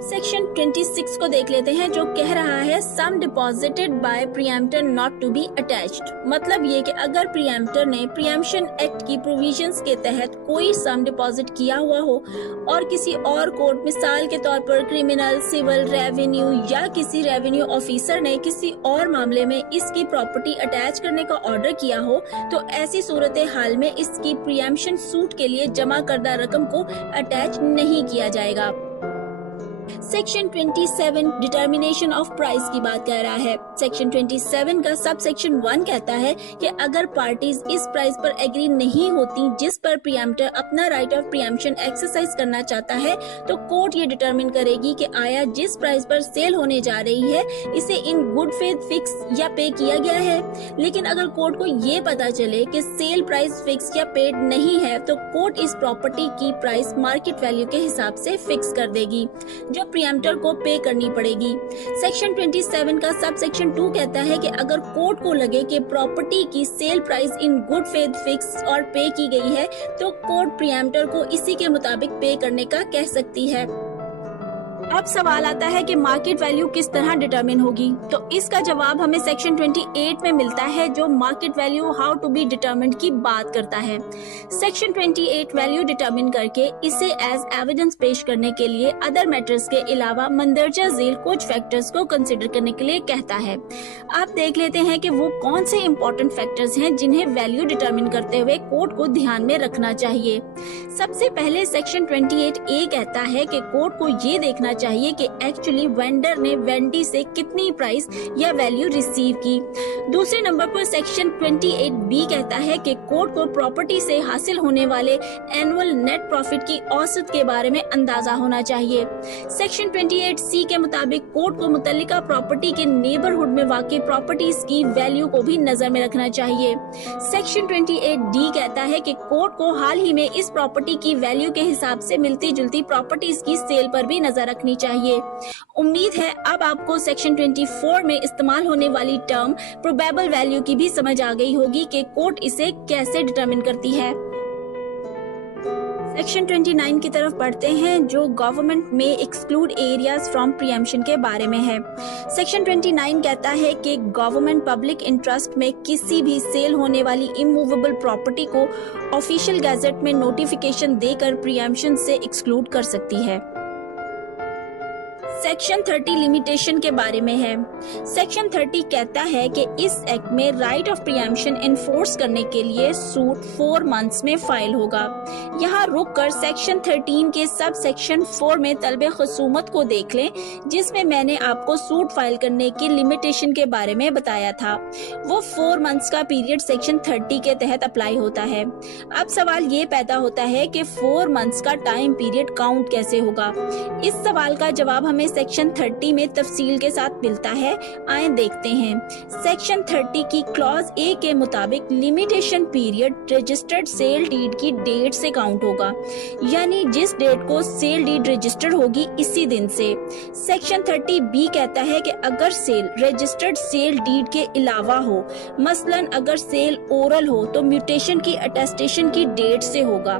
Section 26 को देख लेते हैं, जो कह रहा है sum deposited by preemptor not to be attached. मतलब ये कि अगर प्रीएम्प्टर ने प्रीएम्पशन एक्ट की प्रोविजंस के तहत कोई सम डिपॉजिट किया हुआ हो और किसी और कोर्ट, मिसाल के तौर पर क्रिमिनल, सिविल, रेवेन्यू या किसी रेवेन्यू ऑफिसर ने किसी और मामले में इसकी प्रॉपर्टी अटैच करने का ऑर्डर किया हो, तो ऐसी सूरत हाल में इसकी प्रीएम्पशन सूट के लिए जमा करदा रकम को अटैच नहीं किया जाएगा। सेक्शन 27 डिटर्मिनेशन ऑफ प्राइस की बात कर रहा है। सेक्शन 27 का सब सेक्शन 1 कहता है कि अगर पार्टीज इस प्राइस पर एग्री नहीं होती जिस पर प्रीएम्प्टर अपना राइट ऑफ प्रीएम्पशन एक्सरसाइज करना चाहता है, तो कोर्ट ये डिटर्मिन करेगी कि आया जिस प्राइस पर सेल होने जा रही है इसे इन गुड फेथ फिक्स या पे किया गया है। लेकिन अगर कोर्ट को ये पता चले कि सेल प्राइस फिक्स या पेड नहीं है, तो कोर्ट इस प्रॉपर्टी की प्राइस मार्केट वैल्यू के हिसाब से फिक्स कर देगी, जो प्रीएम्प्टर को पे करनी पड़ेगी। सेक्शन 27 का सब सेक्शन 2 कहता है कि अगर कोर्ट को लगे कि प्रॉपर्टी की sale price in good faith fix और पे की गई है, तो कोर्ट प्रीएम्प्टर को इसी के मुताबिक पे करने का कह सकती है। अब सवाल आता है कि मार्केट वैल्यू किस तरह डिटरमिन होगी, तो इसका जवाब हमें सेक्शन 28 में मिलता है, जो market value how to be determined की बात करता है। सेक्शन 28 वैल्यू डिटरमिन करके इसे एज एविडेंस पेश करने के लिए अदर मैटर्स के अलावा मंदरजा झेल कुछ फैक्टर्स को कंसिडर करने के लिए कहता है। आप देख लेते हैं कि वो कौन से इम्पोर्टेंट फैक्टर्स हैं जिन्हें वैल्यू डिटरमिन करते हुए कोर्ट को ध्यान में रखना चाहिए। सबसे पहले सेक्शन 28A कहता है कि कोर्ट को ये देखना चाहिए कि एक्चुअली वेंडर ने वेंडी से कितनी प्राइस या वैल्यू रिसीव की। दूसरे नंबर पर सेक्शन 28B कहता है कि कोर्ट को प्रॉपर्टी से हासिल होने वाले एनुअल नेट प्रॉफिट की औसत के बारे में अंदाजा होना चाहिए। सेक्शन 28C के मुताबिक कोर्ट को मुतल्लिका प्रॉपर्टी के नेबरहुड में वाक़ई प्रॉपर्टीज की वैल्यू को भी नजर में रखना चाहिए। सेक्शन 28D कहता है कि कोर्ट को हाल ही में इस प्रॉपर्टी की वैल्यू के हिसाब से मिलती जुलती प्रॉपर्टीज की सेल पर भी नजर रखनी चाहिए। उम्मीद है अब आपको सेक्शन 24 में इस्तेमाल होने वाली टर्म प्रोबेबल वैल्यू की भी समझ आ गई होगी कि कोर्ट इसे कैसे डिटरमिन करती है। सेक्शन 29 की तरफ पढ़ते हैं, जो गवर्नमेंट में एक्सक्लूड एरियाज फ्रॉम प्रीएम्पशन के बारे में है। सेक्शन 29 कहता है कि गवर्नमेंट पब्लिक इंटरेस्ट में किसी भी सेल होने वाली इमूवेबल प्रॉपर्टी को ऑफिशियल गैजेट में नोटिफिकेशन देकर प्रीएम्पशन से एक्सक्लूड कर सकती है। सेक्शन 30 लिमिटेशन के बारे में है। सेक्शन 30 कहता है कि इस एक्ट में राइट ऑफ प्रीएम्पशन इन्फोर्स करने के लिए सूट 4 मंथ्स में फाइल होगा। यहाँ रुककर सेक्शन 13 के सब सेक्शन 4 में तलबे खसूमत को देख लें, जिसमें मैंने आपको सूट फाइल करने की लिमिटेशन के बारे में बताया था। वो 4 मंथ्स का पीरियड सेक्शन 30 के तहत अप्लाई होता है। अब सवाल ये पैदा होता है कि 4 मंथ्स का टाइम पीरियड काउंट कैसे होगा। इस सवाल का जवाब हमें सेक्शन 30 में तफसील के साथ मिलता है। आए देखते हैं। सेक्शन 30 की क्लॉज ए के मुताबिक limitation period registered sale deed की डेट से काउंट होगा, यानी जिस डेट को सेल डीड रजिस्टर्ड होगी इसी दिन से। सेक्शन 30B कहता है कि अगर सेल रजिस्टर्ड सेल डीड के अलावा हो, मसलन अगर सेल ओरल हो, तो म्यूटेशन की अटेस्टेशन की डेट से होगा।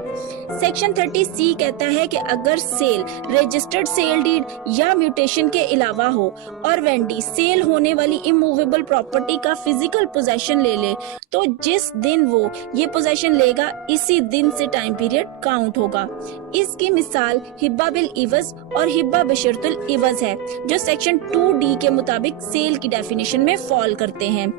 सेक्शन 30C कहता है कि अगर सेल रजिस्टर्ड सेल डीड या म्यूटेशन के अलावा हो और वेंडी सेल होने वाली इमूवेबल प्रॉपर्टी का फिजिकल पोजेशन ले ले, तो जिस दिन वो ये पोजेशन लेगा इसी दिन से टाइम पीरियड काउंट होगा। इसकी मिसाल हिब्बा बिल इवज और हिब्बा बशर्तुल इवज है, जो सेक्शन 2D के मुताबिक सेल की डेफिनेशन में फॉल करते हैं।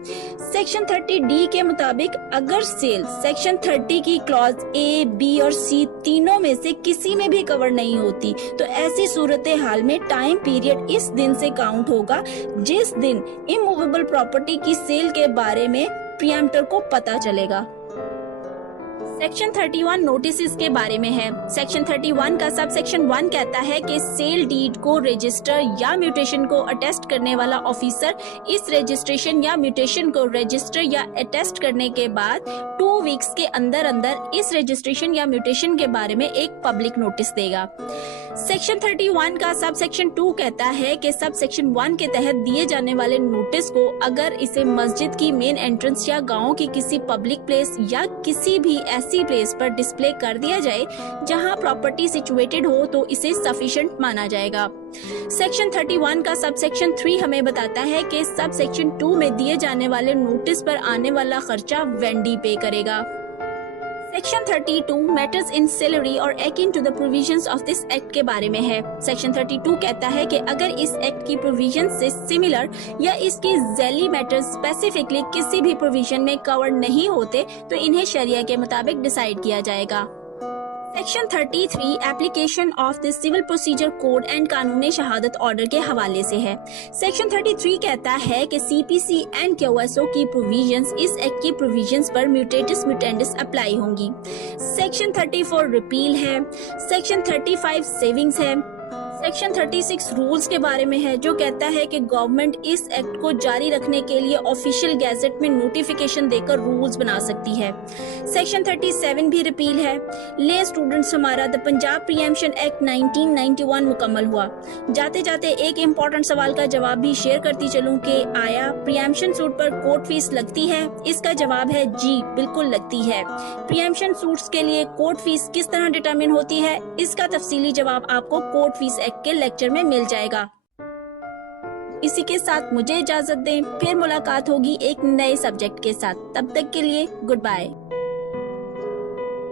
सेक्शन 30D के मुताबिक अगर सेल सेक्शन 30 की क्लॉज A, B और C तीनों में से किसी में भी कवर नहीं होती, तो ऐसी सूरत हाल में टाइम पीरियड इस दिन से काउंट होगा जिस दिन इमूवेबल प्रॉपर्टी की सेल के बारे में प्रीएम्प्टर को पता चलेगा। सेक्शन 31 नोटिस के बारे में है। सेक्शन 31 का सब सेक्शन 1 कहता है कि सेल डीड को रजिस्टर या म्यूटेशन को अटेस्ट करने वाला ऑफिसर इस रजिस्ट्रेशन या म्यूटेशन को रजिस्टर या अटेस्ट करने के बाद 2 वीक्स के अंदर अंदर इस रजिस्ट्रेशन या म्यूटेशन के बारे में एक पब्लिक नोटिस देगा। सेक्शन 31 का सब सेक्शन 2 कहता है कि सब सेक्शन 1 के तहत दिए जाने वाले नोटिस को अगर इसे मस्जिद की मेन एंट्रेंस या गांव की किसी पब्लिक प्लेस या किसी भी ऐसी प्लेस पर डिस्प्ले कर दिया जाए जहां प्रॉपर्टी सिचुएटेड हो तो इसे सफिशिएंट माना जाएगा। सेक्शन 31 का सब सेक्शन 3 हमें बताता है कि सब सेक्शन 2 में दिए जाने वाले नोटिस पर आने वाला खर्चा वेंडी पे करेगा। सेक्शन 32 मैटर्स इन सिलरी और akin to the provisions of this act के बारे में है। सेक्शन 32 कहता है कि अगर इस एक्ट की प्रोविजन से सिमिलर या इसके झैली मैटर्स स्पेसिफिकली किसी भी प्रोविजन में कवर नहीं होते तो इन्हें शरिया के मुताबिक डिसाइड किया जाएगा। Section 33 application of the civil procedure code and कानूनी शहादत ऑर्डर के हवाले से है। सेक्शन 33 कहता है कि सीपीसी एंड क्यूएसओ की प्रोविजंस इस एक्ट की प्रोविजंस पर म्यूटेटिस म्यूटेंडिस अप्लाई होंगी। सेक्शन 34 रिपील है। सेक्शन 35 सेविंग्स है। सेक्शन 36 रूल्स के बारे में है जो कहता है कि गवर्नमेंट इस एक्ट को जारी रखने के लिए ऑफिशियल गैजेट में नोटिफिकेशन देकर रूल्स बना सकती है। सेक्शन 37 भी रिपील है। ले स्टूडेंट्स, हमारा द पंजाब प्रीएम्पशन एक्ट 1991 मुकम्मल हुआ। जाते जाते एक इम्पोर्टेंट सवाल का जवाब भी शेयर करती चलूं कि आया प्रीएम्पशन सूट पर कोर्ट फीस लगती है? इसका जवाब है जी, बिल्कुल लगती है। प्रीएम्पशन सूट्स के लिए कोर्ट फीस किस तरह डिटरमिन होती है, इसका तफसीली जवाब आपको कोर्ट फीस के लेक्चर में मिल जाएगा। इसी के साथ मुझे इजाजत दें, फिर मुलाकात होगी एक नए सब्जेक्ट के साथ। तब तक के लिए गुड बाय।